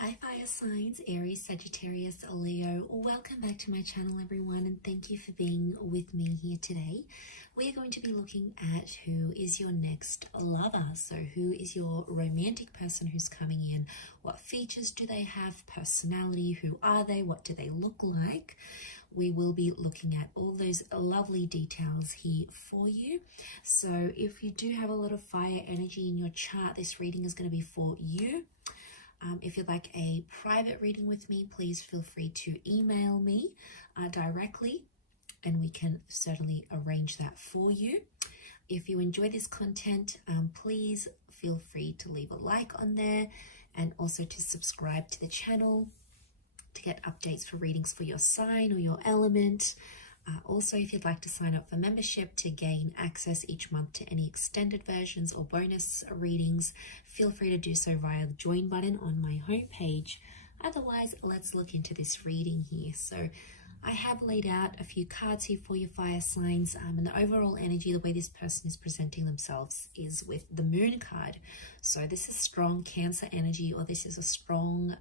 Hi fire signs, Aries, Sagittarius, Leo. Welcome back to my channel everyone, and thank you for being with me here today. We are going to be looking at who is your next lover. So who is your romantic person who's coming in? What features do they have? Personality, who are they? What do they look like? We will be looking at all those lovely details here for you. So if you do have a lot of fire energy in your chart, this reading is going to be for you. If you'd like a private reading with me, please feel free to email me directly, and we can certainly arrange that for you. If you enjoy this content, please feel free to leave a like on there and also to subscribe to the channel to get updates for readings for your sign or your element. Also, if you'd like to sign up for membership to gain access each month to any extended versions or bonus readings, feel free to do so via the join button on my homepage. Otherwise, let's look into this reading here. So I have laid out a few cards here for your fire signs, and the overall energy, the way this person is presenting themselves is with the moon card. So this is strong Cancer energy, or this is a strong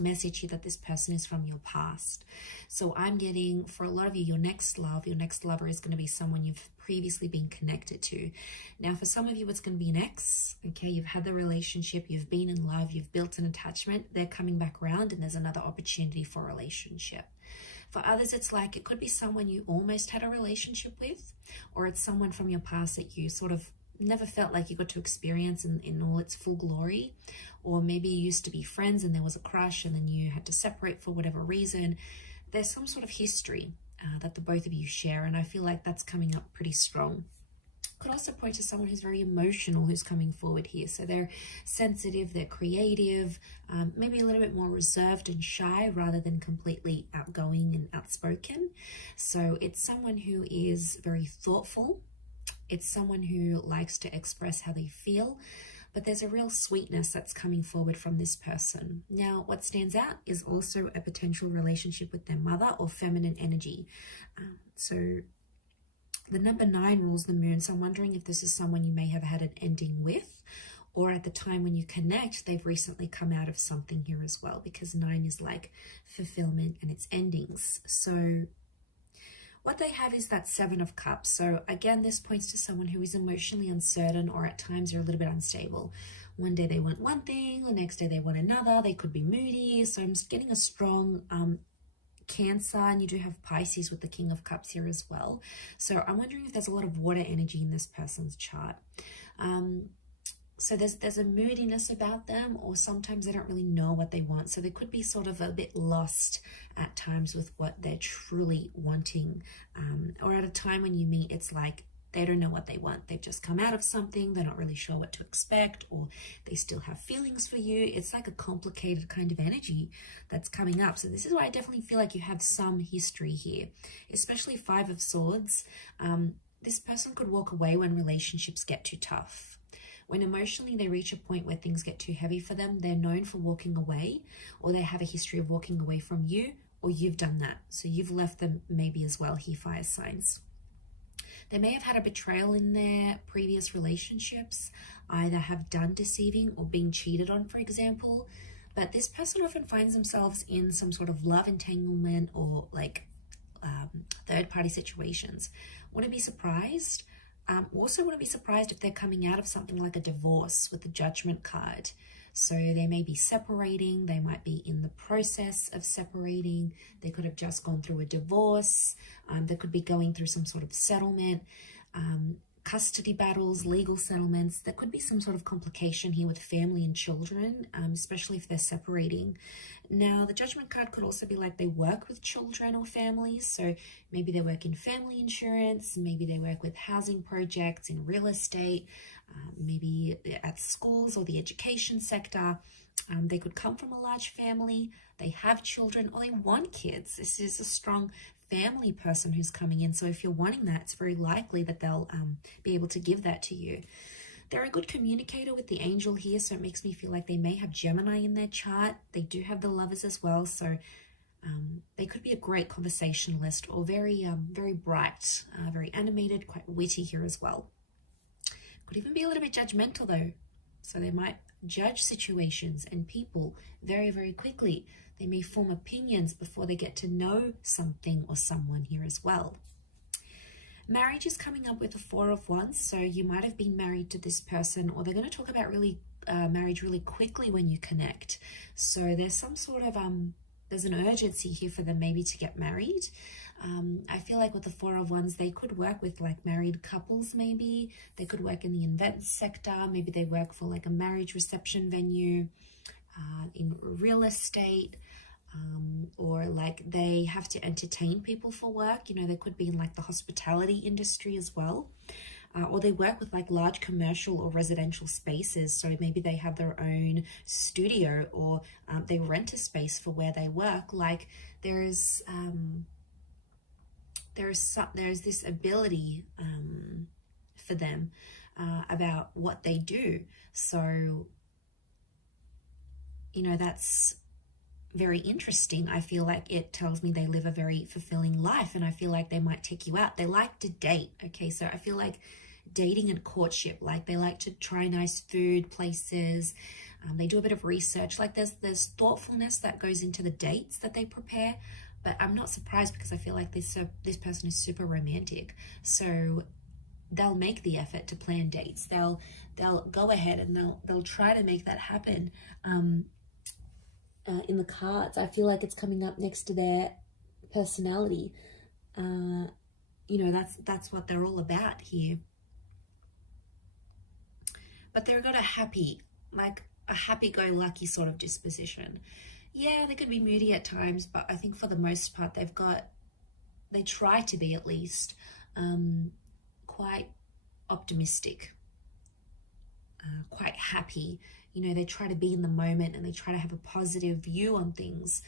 message here that this person is from your past. So I'm getting, for a lot of you, your next lover is going to be someone you've previously been connected to. Now for some of you, it's going to be an ex. Okay, you've had the relationship, you've been in love, you've built an attachment, they're coming back around and there's another opportunity for a relationship. For others, it's like it could be someone you almost had a relationship with, or it's someone from your past that you sort of never felt like you got to experience in all its full glory. Or maybe you used to be friends and there was a crush and then you had to separate for whatever reason. There's some sort of history that the both of you share, and I feel like that's coming up pretty strong. Could also point to someone who's very emotional who's coming forward here. So they're sensitive, they're creative, maybe a little bit more reserved and shy rather than completely outgoing and outspoken. So it's someone who is very thoughtful. It's someone who likes to express how they feel, but there's a real sweetness that's coming forward from this person. Now, what stands out is also a potential relationship with their mother or feminine energy. So the number 9 rules the moon. So I'm wondering if this is someone you may have had an ending with, or at the time when you connect, they've recently come out of something here as well, because 9 is like fulfillment and it's endings. So what they have is that 7 of Cups. So again, this points to someone who is emotionally uncertain, or at times they're a little bit unstable. One day they want one thing, the next day they want another. They could be moody. So I'm just getting a strong Cancer, and you do have Pisces with the King of Cups here as well. So I'm wondering if there's a lot of water energy in this person's chart. So there's a moodiness about them, or sometimes they don't really know what they want. So they could be sort of a bit lost at times with what they're truly wanting. Or at a time when you meet, it's like they don't know what they want. They've just come out of something. They're not really sure what to expect, or they still have feelings for you. It's like a complicated kind of energy that's coming up. So this is why I definitely feel like you have some history here, especially 5 of Swords. This person could walk away when relationships get too tough. When emotionally they reach a point where things get too heavy for them, they're known for walking away, or they have a history of walking away from you, or you've done that. So you've left them maybe as well here, fire signs. They may have had a betrayal in their previous relationships, either have done deceiving or being cheated on, for example. But this person often finds themselves in some sort of love entanglement or like third-party situations. Wouldn't be surprised. Also wouldn't be surprised if they're coming out of something like a divorce with the Judgment card. So they may be separating, they might be in the process of separating, they could have just gone through a divorce, they could be going through some sort of settlement, custody battles, legal settlements. There could be some sort of complication here with family and children, especially if they're separating. Now, the Judgment card could also be like they work with children or families. So maybe they work in family insurance, maybe they work with housing projects, in real estate, maybe at schools or the education sector. They could come from a large family, they have children, or they want kids. This is a strong family person who's coming in. So if you're wanting that, it's very likely that they'll be able to give that to you. They're a good communicator with the angel here, so it makes me feel like they may have Gemini in their chart. They do have the Lovers as well, so they could be a great conversationalist, or very bright, very animated, quite witty here as well. Could even be a little bit judgmental though. So they might judge situations and people very, very quickly. They may form opinions before they get to know something or someone here as well. Marriage is coming up with the Four of Wands, so you might have been married to this person, or they're going to talk about marriage really quickly when you connect. So there's some sort of there's an urgency here for them maybe to get married. I feel like with the Four of Wands, they could work with like married couples. Maybe they could work in the events sector. Maybe they work for like a marriage reception venue, in real estate. Or like they have to entertain people for work. You know, they could be in like the hospitality industry as well. Or they work with like large commercial or residential spaces. So maybe they have their own studio, or they rent a space for where they work. Like there's this ability for them about what they do. So, you know, that's very interesting. I feel like it tells me they live a very fulfilling life, and I feel like they might take you out. They like to date. Okay, so I feel like dating and courtship, like they like to try nice food places. They do a bit of research. Like there's thoughtfulness that goes into the dates that they prepare. But I'm not surprised, because I feel like this person is super romantic. So they'll make the effort to plan dates. They'll go ahead and they'll try to make that happen. In the cards, I feel like it's coming up next to their personality. You know, that's what they're all about here. But they've got a happy-go-lucky sort of disposition. Yeah, they could be moody at times, but I think for the most part, they try to be at least quite optimistic, quite happy. You know, they try to be in the moment, and they try to have a positive view on things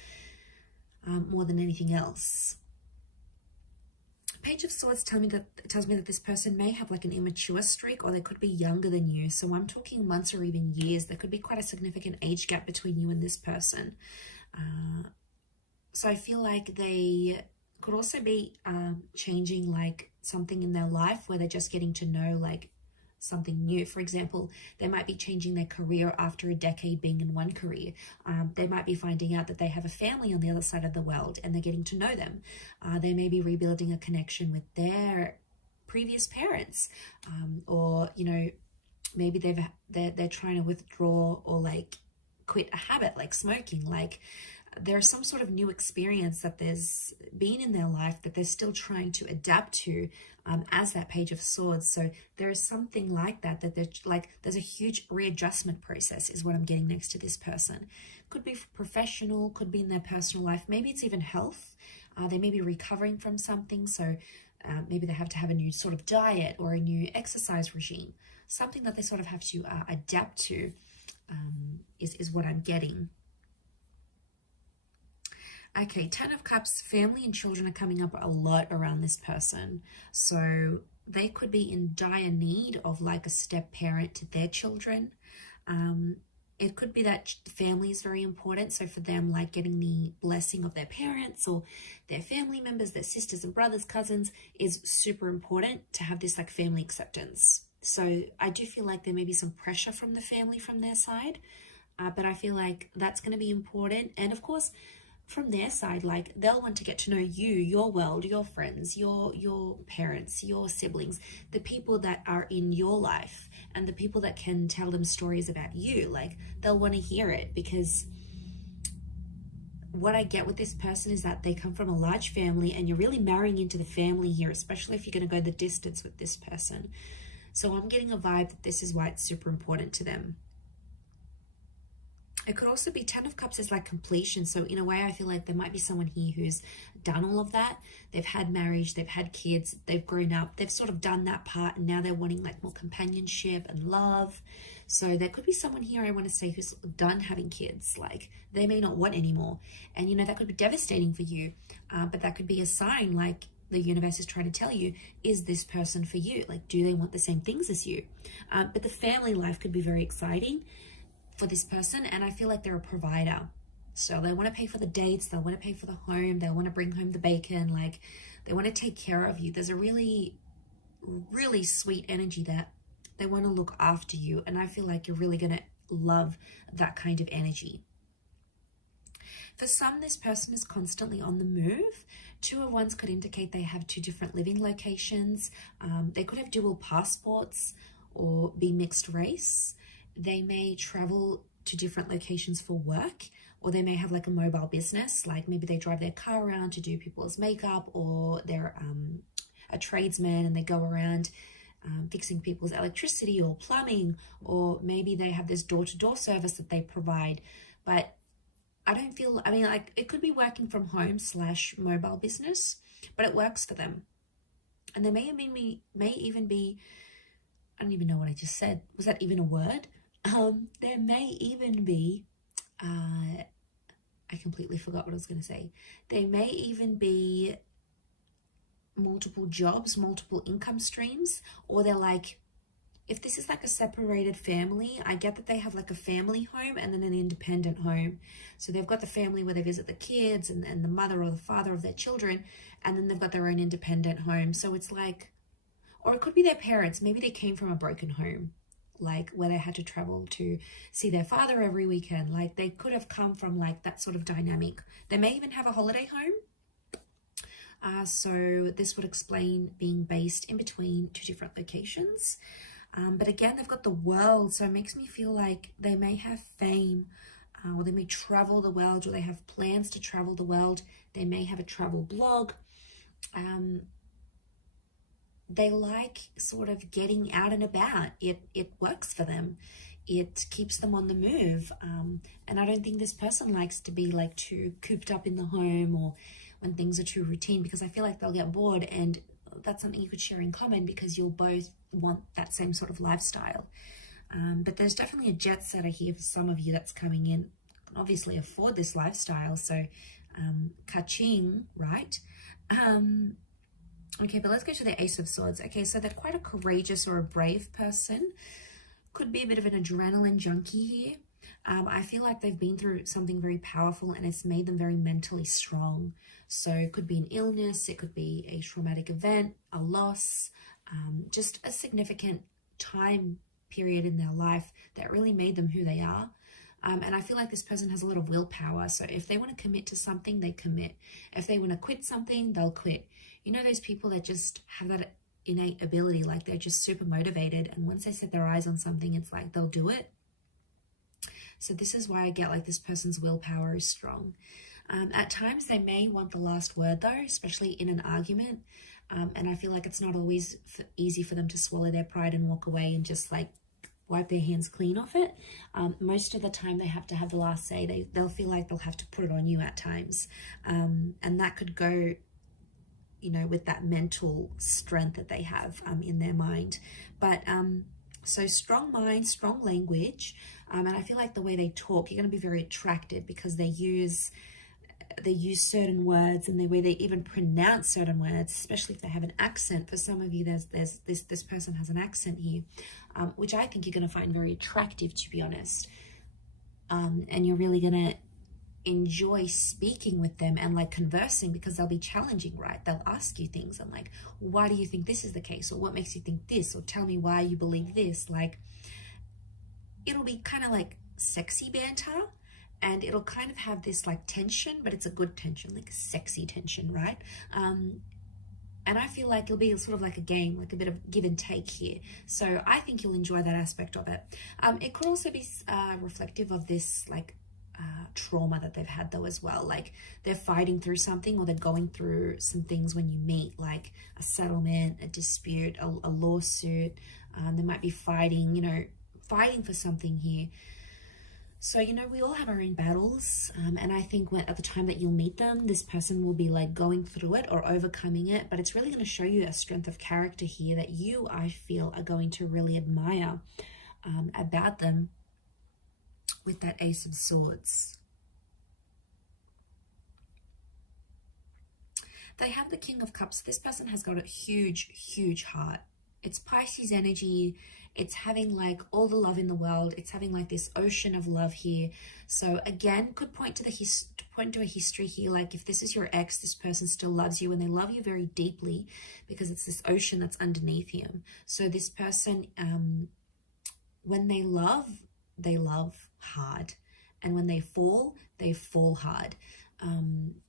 more than anything else. Page of Swords tells me that this person may have like an immature streak, or they could be younger than you. So I'm talking months or even years. There could be quite a significant age gap between you and this person. So I feel like they could also be changing like something in their life, where they're just getting to know like something new. For example, they might be changing their career after a decade being in one career. They might be finding out that they have a family on the other side of the world, and they're getting to know them. They may be rebuilding a connection with their previous parents, or you know, maybe they're trying to withdraw or like quit a habit like smoking. Like there's some sort of new experience that there's been in their life that they're still trying to adapt to, as that Page of Swords. So there is something like that there's a huge readjustment process is what I'm getting next to this person. Could be professional, could be in their personal life. Maybe it's even health. They may be recovering from something. So maybe they have to have a new sort of diet or a new exercise regime, something that they sort of have to adapt to, is what I'm getting. Okay, Ten of Cups, family and children are coming up a lot around this person. So they could be in dire need of like a step parent to their children. It could be that family is very important. So for them, like getting the blessing of their parents or their family members, their sisters and brothers, cousins, is super important to have this like family acceptance. So I do feel like there may be some pressure from the family from their side, but I feel like that's going to be important. And of course, from their side, like they'll want to get to know you, your world, your friends, your parents, your siblings, the people that are in your life, and the people that can tell them stories about you. Like they'll want to hear it, because what I get with this person is that they come from a large family, and you're really marrying into the family here, especially if you're going to go the distance with this person. So I'm getting a vibe that this is why it's super important to them. It could also be Ten of Cups is like completion. So in a way, I feel like there might be someone here who's done all of that. They've had marriage, they've had kids, they've grown up, they've sort of done that part, and now they're wanting like more companionship and love. So there could be someone here, I want to say, who's done having kids. Like they may not want anymore. And you know, that could be devastating for you, but that could be a sign, like the universe is trying to tell you, is this person for you? Like, do they want the same things as you? But the family life could be very exciting for this person, and I feel like they're a provider. So they want to pay for the dates, they want to pay for the home, they want to bring home the bacon, like they want to take care of you. There's a really, really sweet energy that they want to look after you, and I feel like you're really going to love that kind of energy. For some, this person is constantly on the move. 2 of Wands could indicate they have 2 different living locations. They could have dual passports or be mixed race. They may travel to different locations for work, or they may have like a mobile business, like maybe they drive their car around to do people's makeup, or they're a tradesman and they go around fixing people's electricity or plumbing, or maybe they have this door-to-door service that they provide. But I don't feel, I mean, like it could be working from home / mobile business, but it works for them. And there may even be, I don't even know what I just said. Was that even a word? There may even be, I completely forgot what I was going to say. There may even be multiple jobs, multiple income streams, or they're like, if this is like a separated family, I get that they have like a family home and then an independent home. So they've got the family where they visit the kids and the mother or the father of their children, and then they've got their own independent home. So it's like, or it could be their parents. Maybe they came from a broken home, like where they had to travel to see their father every weekend. Like they could have come from like that sort of dynamic. They may even have a holiday home. So this would explain being based in between 2 different locations. But again, they've got the world, so it makes me feel like they may have fame, or they may travel the world, or they have plans to travel the world. They may have a travel blog. They like sort of getting out and about. It works for them. It keeps them on the move. And I don't think this person likes to be like too cooped up in the home, or when things are too routine, because I feel like they'll get bored, and that's something you could share in common because you'll both want that same sort of lifestyle. But there's definitely a jet setter here for some of you that's coming in. Can obviously afford this lifestyle, so ka-ching, right? Okay, but let's go to the Ace of Swords. Okay, so they're quite a courageous or a brave person. Could be a bit of an adrenaline junkie here. I feel like they've been through something very powerful and it's made them very mentally strong. So it could be an illness, it could be a traumatic event, a loss, just a significant time period in their life that really made them who they are. And I feel like this person has a lot of willpower. So if they want to commit to something, they commit. If they want to quit something, they'll quit. You know, those people that just have that innate ability, like they're just super motivated. And once they set their eyes on something, it's like they'll do it. So this is why I get like this person's willpower is strong. At times they may want the last word though, especially in an argument. And I feel like it's not always easy for them to swallow their pride and walk away and just like wipe their hands clean off it. Most of the time they have to have the last say. They'll feel like they'll have to put it on you at times. And that could go, you know, with that mental strength that they have in their mind. But so strong mind, strong language. And I feel like the way they talk, you're going to be very attracted because they use certain words, and the way they even pronounce certain words, especially if they have an accent. For some of you, this person has an accent here, which I think you're going to find very attractive, to be honest. And you're really going to enjoy speaking with them and like conversing, because they'll be challenging, right? They'll ask you things and like, why do you think this is the case? Or what makes you think this? Or tell me why you believe this. Like, it'll be kind of like sexy banter. And it'll kind of have this like tension, but it's a good tension, like a sexy tension, right? And I feel like it'll be sort of like a game, like a bit of give and take here. So I think you'll enjoy that aspect of it. It could also be reflective of this like trauma that they've had though as well. Like they're fighting through something, or they're going through some things when you meet, like a settlement, a dispute, a lawsuit. They might be fighting, you know, fighting for something here. So, you know, we all have our own battles, and I think at the time that you'll meet them, this person will be like going through it or overcoming it, but it's really going to show you a strength of character here that you, I feel, are going to really admire about them with that Ace of Swords. They have the King of Cups. This person has got a huge, huge heart. It's Pisces energy. It's having like all the love in the world. It's having like this ocean of love here. So again, could point to a history here. Like if this is your ex, this person still loves you, and they love you very deeply because it's this ocean that's underneath him. So this person, when they love, they love hard. And when they fall hard.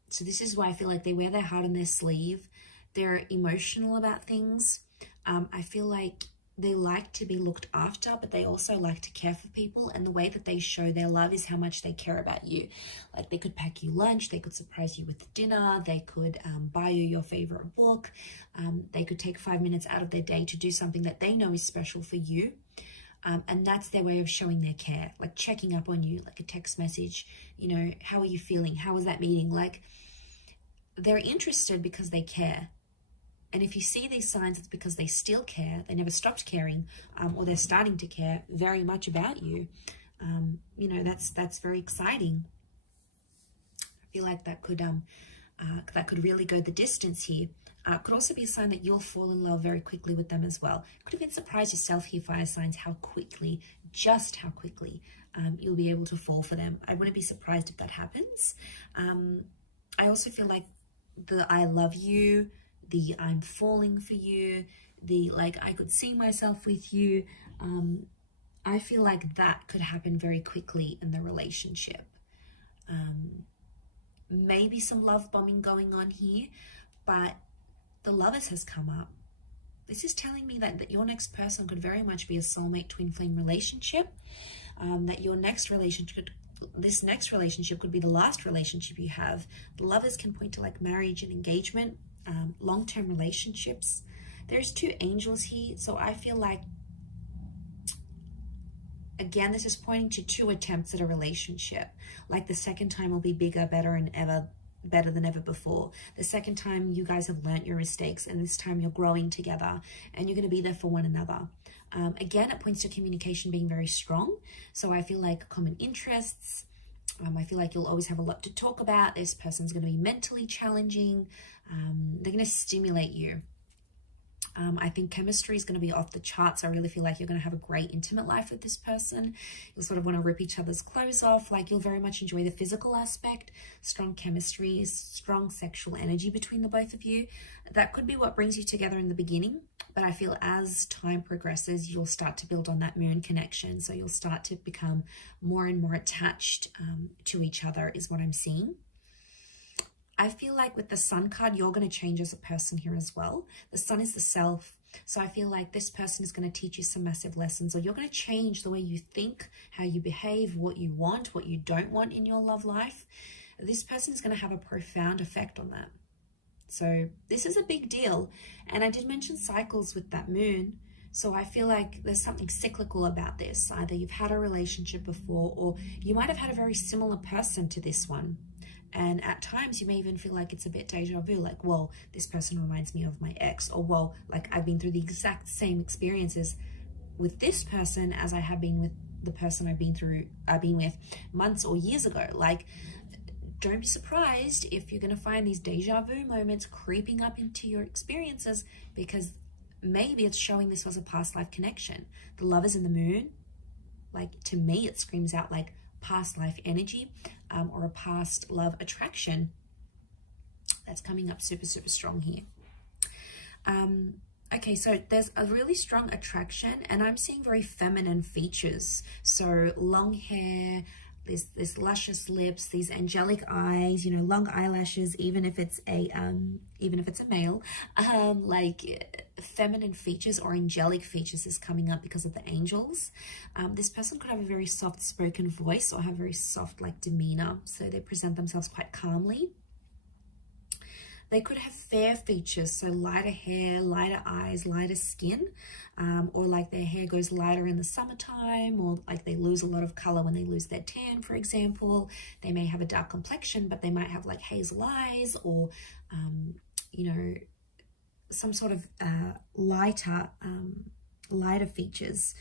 So this is why I feel like they wear their heart on their sleeve. They're emotional about things. I feel like they like to be looked after, but they also like to care for people. And the way that they show their love is how much they care about you. Like they could pack you lunch, they could surprise you with dinner, they could buy you your favorite book. They could take 5 minutes out of their day to do something that they know is special for you. And that's their way of showing their care, like checking up on you, like a text message, you know, how are you feeling? How was that meeting? Like they're interested because they care. And if you see these signs, it's because they still care. They never stopped caring, or they're starting to care very much about you. You know, that's very exciting. I feel like that could really go the distance here. Could also be a sign that you'll fall in love very quickly with them as well. Could even surprise yourself here, fire signs, just how quickly you'll be able to fall for them. I wouldn't be surprised if that happens. I also feel like the I love you, the I'm falling for you, the like I could see myself with you. I feel like that could happen very quickly in the relationship. Maybe some love bombing going on here, but the Lovers has come up. This is telling me that your next person could very much be a soulmate twin flame relationship, that your next relationship, this next relationship could be the last relationship you have. The Lovers can point to like marriage and engagement, long-term relationships. There's 2 angels here, so I feel like, again, this is pointing to 2 attempts at a relationship. Like the second time will be bigger, better than ever before. The second time you guys have learnt your mistakes, and this time you're growing together and you're going to be there for one another. Again, it points to communication being very strong. So I feel like common interests. I feel like you'll always have a lot to talk about. This person's going to be mentally challenging. They're going to stimulate you. I think chemistry is going to be off the charts. I really feel like you're going to have a great intimate life with this person. You'll sort of want to rip each other's clothes off. Like you'll very much enjoy the physical aspect, strong chemistry, strong sexual energy between the both of you. That could be what brings you together in the beginning. But I feel as time progresses, you'll start to build on that moon connection. So you'll start to become more and more attached to each other is what I'm seeing. I feel like with the Sun card, you're going to change as a person here as well. The Sun is the self. So I feel like this person is going to teach you some massive lessons, or you're going to change the way you think, how you behave, what you want, what you don't want in your love life. This person is going to have a profound effect on that. So this is a big deal. And I did mention cycles with that moon. So I feel like there's something cyclical about this. Either you've had a relationship before, or you might have had a very similar person to this one. And at times you may even feel like it's a bit deja vu, like, well, this person reminds me of my ex, or well, like I've been through the exact same experiences with this person as I have been with the person I've been with months or years ago. Like, don't be surprised if you're going to find these deja vu moments creeping up into your experiences, because maybe it's showing this was a past life connection. The Lovers in the moon, like to me, it screams out like past life energy, or a past love attraction that's coming up super, super strong here. Okay, so there's a really strong attraction, and I'm seeing very feminine features. So long hair, this luscious lips, these angelic eyes, you know, long eyelashes, even if it's a male, like feminine features or angelic features is coming up because of the angels. This person could have a very soft spoken voice or have very soft like demeanor, so they present themselves quite calmly. They could have fair features, so lighter hair, lighter eyes, lighter skin, or like their hair goes lighter in the summertime, or like they lose a lot of color when they lose their tan, for example. They may have a dark complexion, but they might have like hazel eyes, or, you know, some sort of lighter features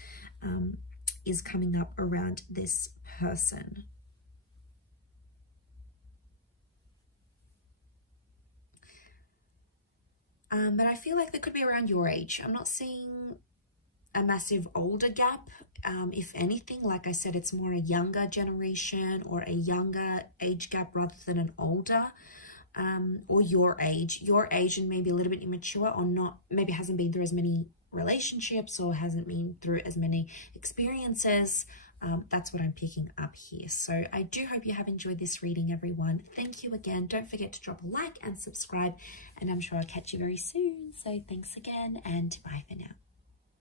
is coming up around this person. But I feel like they could be around your age. I'm not seeing a massive older gap. If anything, like I said, it's more a younger generation or a younger age gap rather than an older, or your age and maybe a little bit immature, or not, maybe hasn't been through as many relationships or hasn't been through as many experiences. That's what I'm picking up here. So I do hope you have enjoyed this reading, everyone. Thank you again. Don't forget to drop a like and subscribe, and I'm sure I'll catch you very soon. So thanks again, and bye for now.